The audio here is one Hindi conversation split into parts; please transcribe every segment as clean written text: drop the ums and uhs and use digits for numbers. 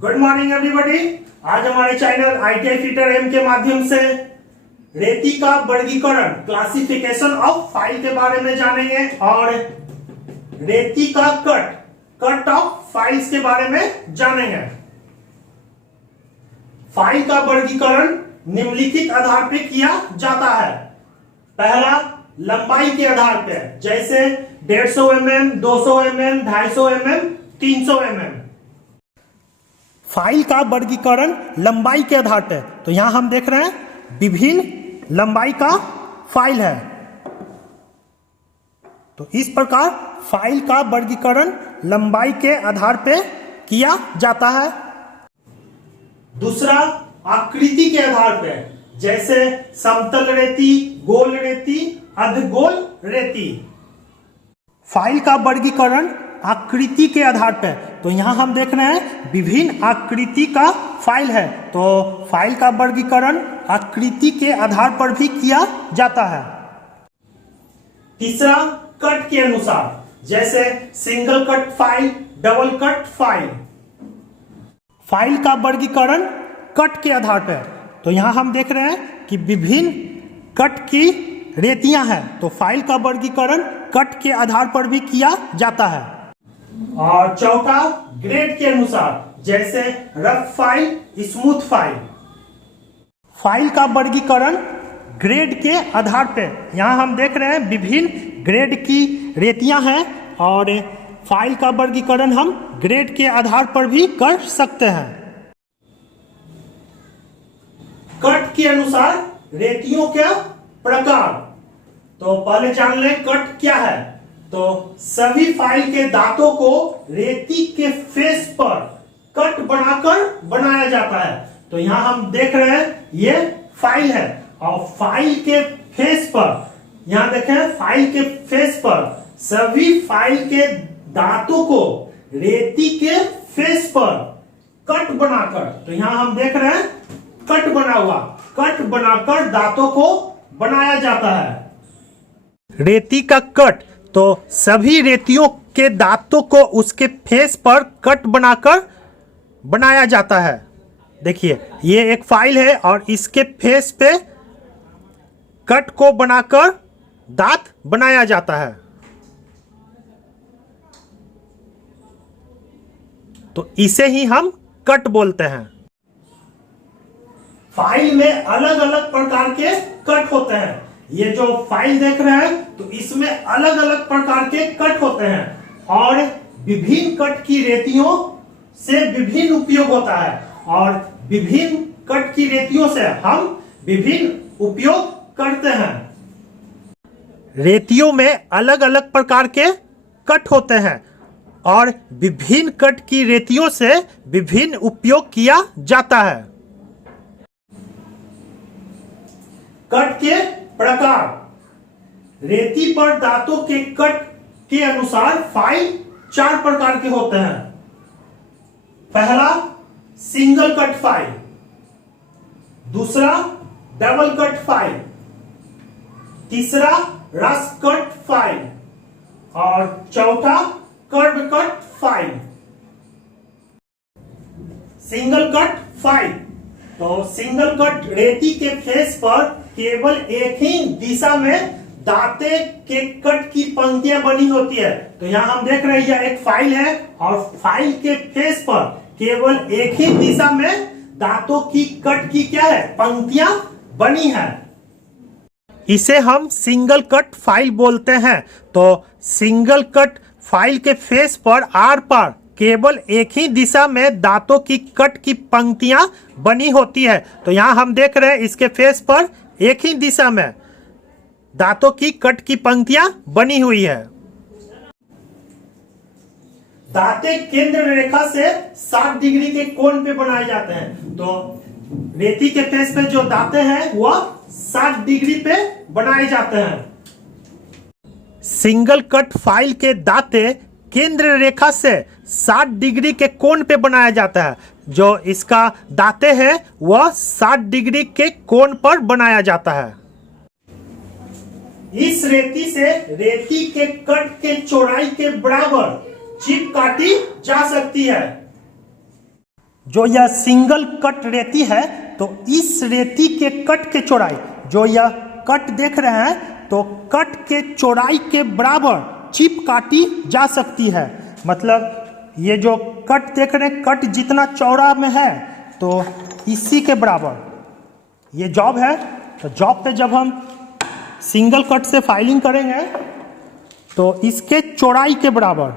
Good morning everybody. आज हमारे चैनल ITI फिटर एम के माध्यम से रेती का वर्गीकरण क्लासिफिकेशन ऑफ फाइल के बारे में जानेंगे और रेती का कट ऑफ फाइल्स के बारे में जानेंगे। फाइल का वर्गीकरण निम्नलिखित आधार पे किया जाता है। पहला, लंबाई के आधार पे, जैसे 150 mm, 200 mm, 250 mm, 300 mm। File का वर्गीकरण लंबाई के आधार पर, तो यहां हम देख रहे हैं विभिन्न लंबाई का फाइल है। तो इस प्रकार फाइल का वर्गीकरण लंबाई के आधार पर किया जाता है। दूसरा, आकृति के आधार पर, जैसे समतल रेती, गोल रेती, अर्धगोल रेती। फाइल का वर्गीकरण आकृति के आधार पर, तो यहां हम देख रहे हैं विभिन्न आकृति का फाइल है। तो फाइल का वर्गीकरण आकृति के आधार पर भी किया जाता है। तीसरा, कट के अनुसार, जैसे single cut file, double cut file. File का वर्गीकरण कट के आधार पर, तो यहां हम देख रहे हैं कि विभिन्न कट की रेतियां हैं। तो फाइल का वर्गीकरण कट के आधार पर भी किया जाता है। और चौथा, ग्रेड के अनुसार, जैसे rough file, smooth file. File का वर्गीकरण ग्रेड के आधार पर, यहां हम देख रहे हैं विभिन्न ग्रेड की रेतियां हैं और फाइल का वर्गीकरण हम ग्रेड के आधार पर भी कर सकते हैं। कट के अनुसार रेतियों का प्रकार, तो पहले जान लें कट क्या है। तो सभी फाइल के दांतों को रेती के फेस पर कट बनाकर बनाया जाता है। तो यहां हम देख रहे हैं ये फाइल है और फाइल के फेस पर, यहां देखें फाइल के फेस पर सभी फाइल के दांतों को रेती के फेस पर कट बनाकर, तो यहां हम देख रहे हैं कट बना हुआ, कट बनाकर दांतों को बनाया जाता है। रेती का कट, तो सभी रेतियों के दांतों को उसके फेस पर कट बनाकर बनाया जाता है। देखिए ये एक फाइल है और इसके फेस पे कट को बनाकर दांत बनाया जाता है। तो इसे ही हम कट बोलते हैं। फाइल में अलग अलग प्रकार के कट होते हैं। ये जो फाइल देख रहे हैं तो इसमें अलग अलग प्रकार के कट होते हैं और विभिन्न कट की रेतियों से विभिन्न उपयोग होता है और विभिन्न कट की रेतियों से हम विभिन्न उपयोग करते हैं। रेतियों में अलग अलग प्रकार के कट होते हैं और विभिन्न कट की रेतियों से विभिन्न उपयोग किया जाता है। कट के प्रकार, रेती पर दांतों के कट के अनुसार फाइल 4 प्रकार के होते हैं। पहला, सिंगल कट फाइल। दूसरा, डबल कट फाइल। तीसरा, रस कट फाइल और चौथा, curve cut file. Single cut file, तो सिंगल कट रेती के फेस पर केवल एक ही दिशा में दांते के कट की पंक्तियां बनी होती है। तो यहां हम देख रहे हैं यह एक फाइल है और फाइल के फेस पर केवल एक ही दिशा में दांतों की कट की क्या है, पंक्तियां बनी है। इसे हम सिंगल कट फाइल बोलते हैं। तो सिंगल कट फाइल के फेस पर आर पार केवल एक ही दिशा में दांतों की कट की पंक्तियां बनी होती है। तो यहां हम देख रहे हैं इसके फेस पर एक ही दिशा में दांतों की कट की पंक्तियां बनी हुई है। दांते केंद्र रेखा से 60 डिग्री के कोण पे बनाए जाते हैं। तो रेती के फेस पे जो दांते हैं वह 60 डिग्री पे बनाए जाते हैं। सिंगल कट फाइल के दांते केंद्र रेखा से 60 डिग्री के कोण पे बनाया जाता है। जो इसका दांते हैं वह 60 डिग्री के कोण पर बनाया जाता है। इस रेती से रेती के कट के चौड़ाई के बराबर चिप काटी जा सकती है। जो यह सिंगल कट रेती है, तो इस रेती के कट के चौड़ाई, जो यह कट देख रहे हैं, तो कट के चौड़ाई के बराबर चिप काटी जा सकती है। मतलब ये जो कट देख रहे हैं, कट जितना चौड़ा में है तो इसी के बराबर ये जॉब है। तो जॉब पे जब हम सिंगल कट से फाइलिंग करेंगे तो इसके चौड़ाई के बराबर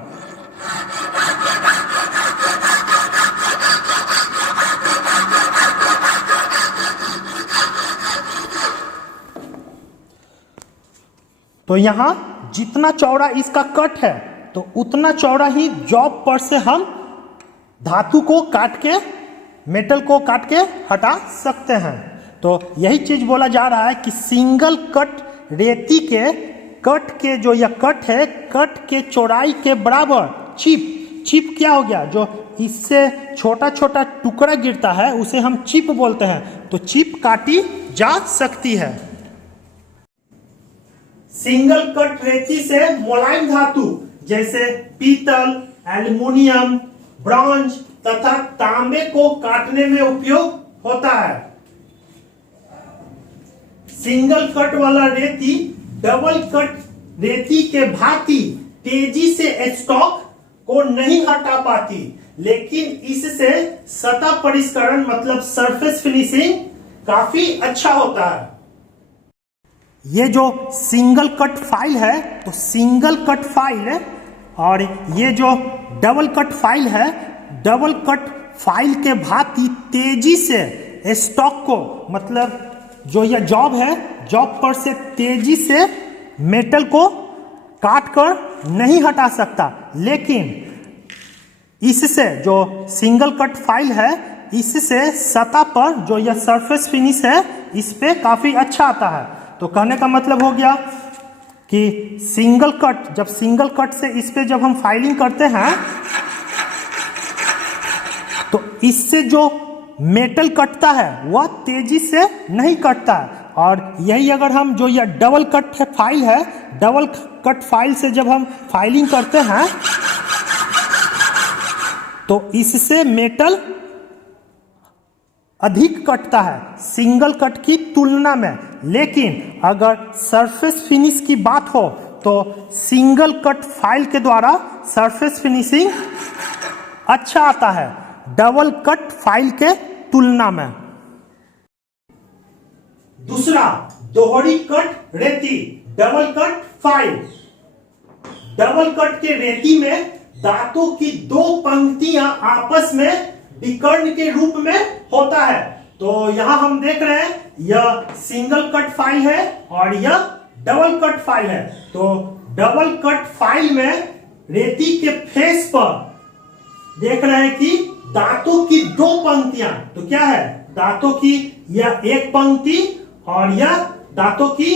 तो यहां जितना चौड़ा इसका कट है तो उतना चौड़ा ही जॉब पर से हम धातु को काट के, मेटल को काट के हटा सकते हैं। तो यही चीज बोला जा रहा है कि सिंगल कट रेती के कट के, जो यह कट है, कट के चौड़ाई के बराबर चिप क्या हो गया, जो इससे छोटा छोटा टुकड़ा गिरता है उसे हम चिप बोलते हैं। तो चिप काटी जा सकती है। सिंगल कट रेती से मुलायम धातु जैसे पीतल, एल्युमिनियम, ब्रॉन्ज तथा तांबे को काटने में उपयोग होता है। सिंगल कट वाला रेती डबल कट रेती के भांति तेजी से स्टॉक को नहीं हटा पाती, लेकिन इससे सतह परिष्करण मतलब सरफेस फिनिशिंग काफी अच्छा होता है। ये जो सिंगल कट फाइल है, तो सिंगल कट फाइल है, और ये जो डबल कट फाइल है, डबल कट फाइल के भांति तेजी से स्टॉक को, मतलब जो यह जॉब है, जॉब पर से तेजी से मेटल को काट कर नहीं हटा सकता, लेकिन इससे जो सिंगल कट फाइल है, इससे सतह पर जो यह सरफेस फिनिश है इस पे काफी अच्छा आता है। तो कहने का मतलब हो गया कि सिंगल कट, जब सिंगल कट से इस पे जब हम फाइलिंग करते हैं तो इससे जो मेटल कटता है वह तेजी से नहीं कटता है। और यही अगर हम जो यह डबल कट फाइल है, डबल कट फाइल से जब हम फाइलिंग करते हैं तो इससे मेटल अधिक कटता है सिंगल कट की तुलना में। लेकिन अगर सरफेस फिनिश की बात हो तो सिंगल कट फाइल के द्वारा सरफेस फिनिशिंग अच्छा आता है डबल कट फाइल के तुलना में। दूसरा, दोहरी कट रेती, double cut file. Double cut के रेती में दांतों की दो पंक्तियां आपस में विकर्ण के रूप में होता है। तो यहां हम देख रहे हैं यह सिंगल कट फाइल है और यह डबल कट फाइल है। तो डबल कट फाइल में रेती के फेस पर देख रहे हैं कि दांतों की दो पंक्तियां, तो क्या है, दांतों की यह एक पंक्ति और यह दांतों की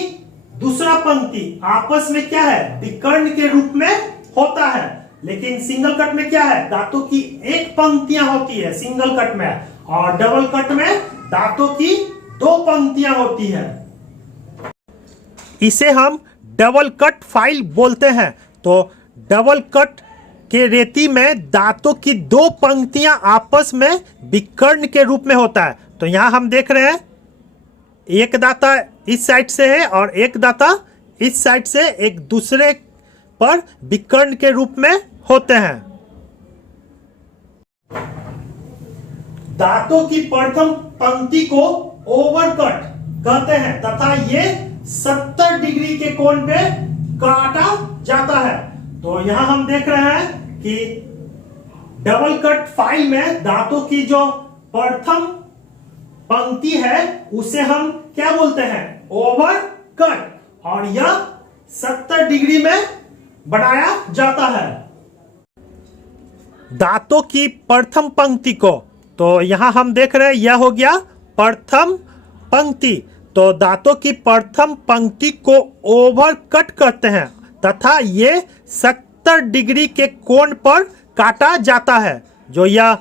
दूसरा पंक्ति आपस में क्या है, विकर्ण के रूप में होता है। लेकिन सिंगल कट में क्या है, दांतों की एक पंक्तियां होती है सिंगल कट में, और डबल कट में दांतों की दो पंक्तियां होती है। इसे हम डबल कट फाइल बोलते हैं। तो डबल कट के रेती में दांतों की दो पंक्तियां आपस में विकर्ण के रूप में होता है। तो यहां हम देख रहे हैं एक दांता इस साइड से है और एक दांता इस साइड से एक दूसरे पर विकर्ण के रूप में होते हैं। दांतों की प्रथम पंक्ति को ओवरकट कहते हैं तथा ये 70 डिग्री के कोण पे काटा जाता है। तो यहां हम देख रहे हैं कि डबल कट फाइल में दांतों की जो प्रथम पंक्ति है उसे हम क्या बोलते हैं, ओवर कट, और यह 70 डिग्री में बनाया जाता है। दांतों की प्रथम पंक्ति को, तो यहां हम देख रहे हैं यह हो गया प्रथम पंक्ति। तो दांतों की प्रथम पंक्ति को ओवर कट करते हैं तथा ये 70 डिग्री के कोण पर काटा जाता है। जो यह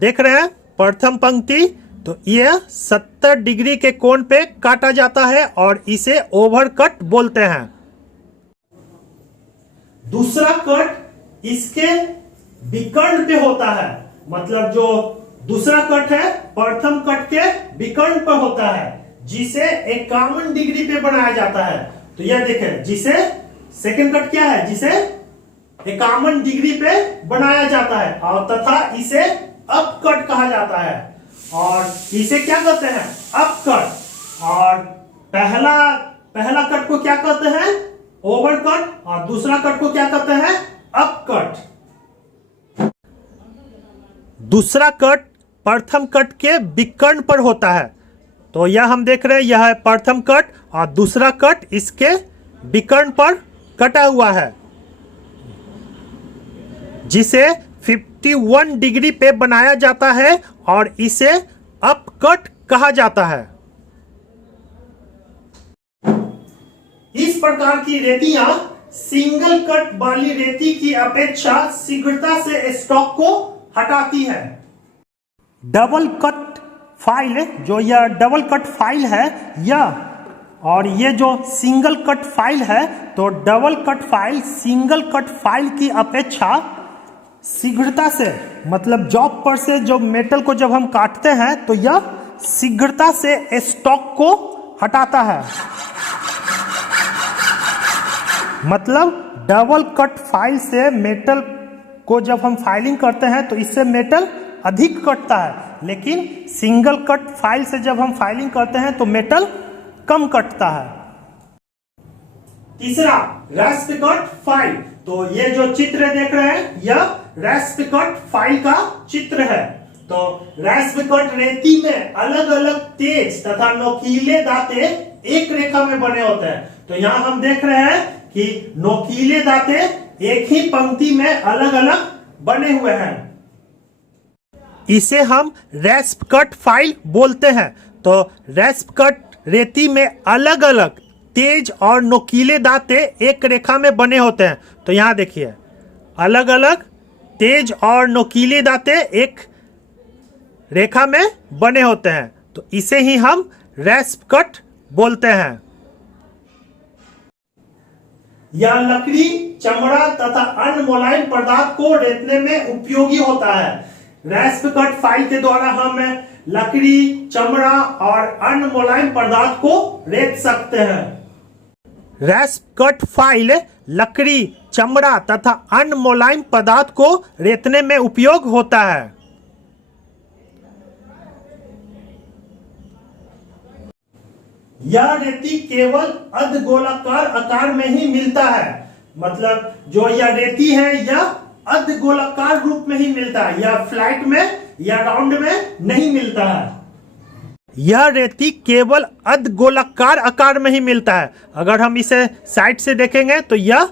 देख रहे हैं प्रथम पंक्ति, तो यह 70 डिग्री के कोण पे काटा जाता है और इसे ओवर कट बोलते हैं। दूसरा कट इसके विकर्ण पे होता है, मतलब जो दूसरा कट है प्रथम कट के विकर्ण पर होता है, जिसे 51 डिग्री पे बनाया जाता है। तो यह देखें, जिसे सेकंड कट क्या है, जिसे 51 डिग्री पे बनाया जाता है और तथा इसे अप कट कहा जाता है। और इसे क्या कहते हैं, अप कट। और पहला कट को क्या कहते हैं, ओवर कट, और दूसरा कट को क्या कहते हैं, अप कट। दूसरा कट प्रथम कट के विकर्ण पर होता है। तो यह हम देख रहे हैं, यह है प्रथम कट और दूसरा कट इसके विकर्ण पर कटा हुआ है, जिसे 51 डिग्री पे बनाया जाता है और इसे अप कट कहा जाता है। इस प्रकार की रेतियां सिंगल कट वाली रेती की अपेक्षा शीघ्रता से स्टॉक को हटाती है। डबल कट फाइल, जो यह डबल कट फाइल है यह, और ये जो सिंगल कट फाइल है, तो double cut file single cut file की अपेक्षा शीघ्रता से, मतलब जॉब पर से जो मेटल को जब हम काटते हैं तो यह शीघ्रता से स्टॉक को हटाता है। मतलब डबल कट फाइल से मेटल को जब हम फाइलिंग करते हैं तो इससे मेटल अधिक कटता है, लेकिन सिंगल कट फाइल से जब हम फाइलिंग करते हैं तो मेटल कम कटता है। तीसरा, रैस्प कट फाइल। तो ये जो चित्र देख रहे हैं यह रैस्प कट फाइल का चित्र है। तो रैस्प कट रेती में अलग अलग तेज तथा नोकीले दांते एक रेखा में बने होते हैं। तो यहाँ हम देख रहे हैं कि नोकीले दांते एक ही पंक्ति में अलग अलग बने हुए हैं। इसे हम रैस्प कट फाइल बोलते हैं। तो रैस्प कट रेती में अलग अलग तेज और नोकीले दांते एक रेखा में बने होते हैं। तो यहाँ देखिए, अलग अलग तेज और नोकीले दांते एक रेखा में बने होते हैं, तो इसे ही हम रैस्प कट बोलते हैं। यह लकड़ी, चमड़ा तथा अन्य मुलायम पदार्थ को रेतने में उपयोगी होता है। रैस्प कट फाइल के द्वारा हम लकड़ी, चमड़ा और अन्य मुलायम पदार्थ को रेत सकते हैं। रैस्प कट फाइल लकड़ी, चमड़ा तथा अन्य मुलायम पदार्थ को रेतने में उपयोग होता है। यह रेती केवल अर्धगोलाकार आकार में ही मिलता है। मतलब जो यह रेती है यह अर्धगोलाकार रूप में ही मिलता है, यह फ्लैट में या राउंड में नहीं मिलता है। यह रेती केवल अर्धगोलाकार आकार में ही मिलता है। अगर हम इसे साइड से देखेंगे तो यह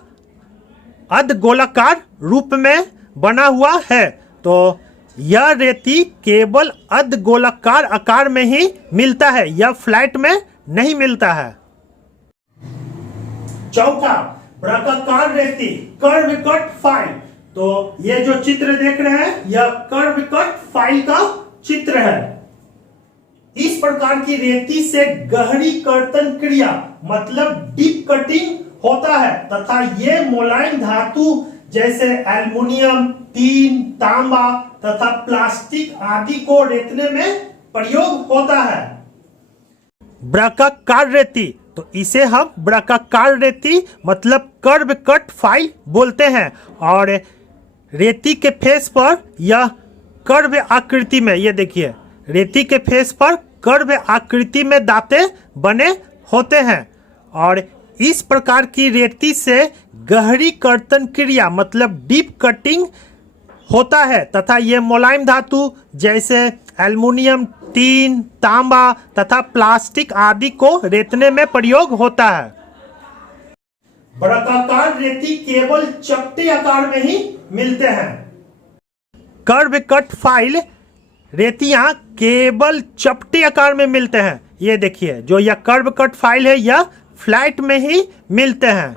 अर्धगोलाकार रूप में बना हुआ है। तो यह रेती केवल अर्धगोलाकार आकार में ही मिलता है, यह फ्लैट में नहीं मिलता है। चौथा, वृत्ताकार रेती, कर्व कट फाइल। तो ये जो चित्र देख रहे हैं यह कर्व कट फाइल का चित्र है। इस प्रकार की रेती से गहरी कर्तन क्रिया मतलब डीप कटिंग होता है तथा ये मुलायम धातु जैसे एल्युमिनियम, टीन, तांबा तथा प्लास्टिक आदि को रेतने में प्रयोग होता है। वृत्ताकार रेती, तो इसे हम वृत्ताकार रेती मतलब कर्व कट फाइल बोलते हैं। और रेती के फेस पर यह कर्व आकृति में, ये देखिए रेती के फेस पर कर्व आकृति में दांते बने होते हैं। और इस प्रकार की रेती से गहरी कर्तन क्रिया मतलब डीप कटिंग होता है तथा ये मुलायम धातु जैसे एल्युमिनियम, टीन, तांबा तथा प्लास्टिक आदि को रेतने में प्रयोग होता है। वृत्ताकार रेती केवल चपटे आकार में ही मिलते हैं। कर्व कट फाइल रेतियां केवल चपटे आकार में मिलते हैं। ये देखिए जो यह कर्व कट फाइल है यह फ्लैट में ही मिलते हैं।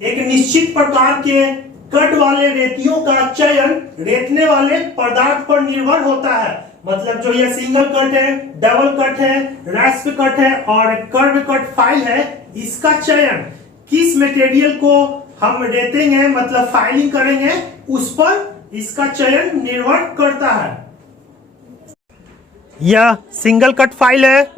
एक निश्चित प्रकार के कट वाले रेतियों का चयन रेतने वाले पदार्थ पर निर्भर होता है। मतलब जो ये सिंगल कट है, डबल कट है, रैस्प कट है और कर्व कट फाइल है, इसका चयन किस मटेरियल को हम रेतेंगे मतलब फाइलिंग करेंगे उस पर इसका चयन निर्भर करता है। यह सिंगल कट फाइल है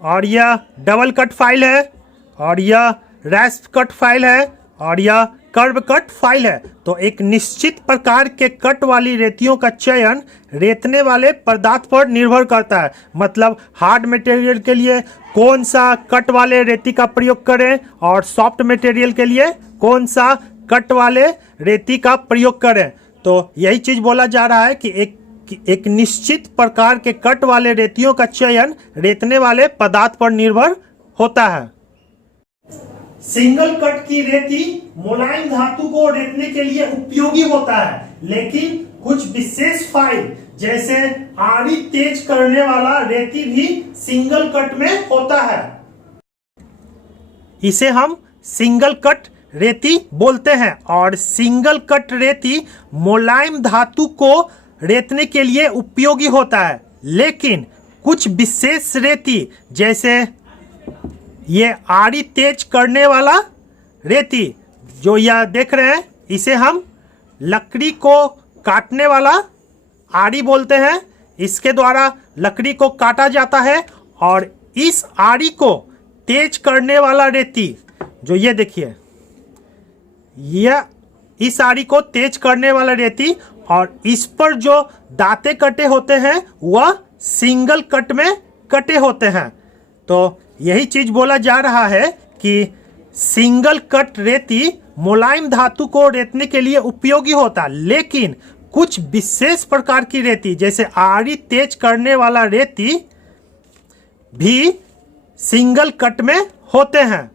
और यह डबल कट फाइल है और यह रैस्प कट फाइल है और यह कर्व कट फाइल है। तो एक निश्चित प्रकार के कट वाली रेतियों का चयन रेतने वाले पदार्थ पर निर्भर करता है। मतलब हार्ड मटेरियल के लिए कौन सा कट वाले रेती का प्रयोग करें और सॉफ्ट मटेरियल के लिए कौन सा कट वाले रेती का प्रयोग करें। तो यही चीज बोला जा रहा है कि एक निश्चित प्रकार के कट वाले रेतियों का चयन रेतने वाले पदार्थ पर निर्भर होता है। सिंगल कट की रेती मुलायम धातु को रेतने के लिए उपयोगी होता है, लेकिन कुछ विशेष फाइल जैसे आड़ी तेज करने वाला रेती भी सिंगल कट में होता है। इसे हम सिंगल कट रेती बोलते हैं और सिंगल कट रेती मुलायम धातु को रेतने के लिए उपयोगी होता है, लेकिन कुछ विशेष रेती जैसे ये आड़ी तेज करने वाला रेती जो यह देख रहे हैं, इसे हम लकड़ी को काटने वाला आड़ी बोलते हैं। इसके द्वारा लकड़ी को काटा जाता है और इस आड़ी को तेज करने वाला रेती जो ये देखिए, यह इस आड़ी को तेज करने वाला रेती और इस पर जो दांते कटे होते हैं वह सिंगल कट में कटे होते हैं। तो यही चीज बोला जा रहा है कि सिंगल कट रेती मुलायम धातु को रेतने के लिए उपयोगी होता, लेकिन कुछ विशेष प्रकार की रेती जैसे आड़ी तेज करने वाला रेती भी सिंगल कट में होते हैं।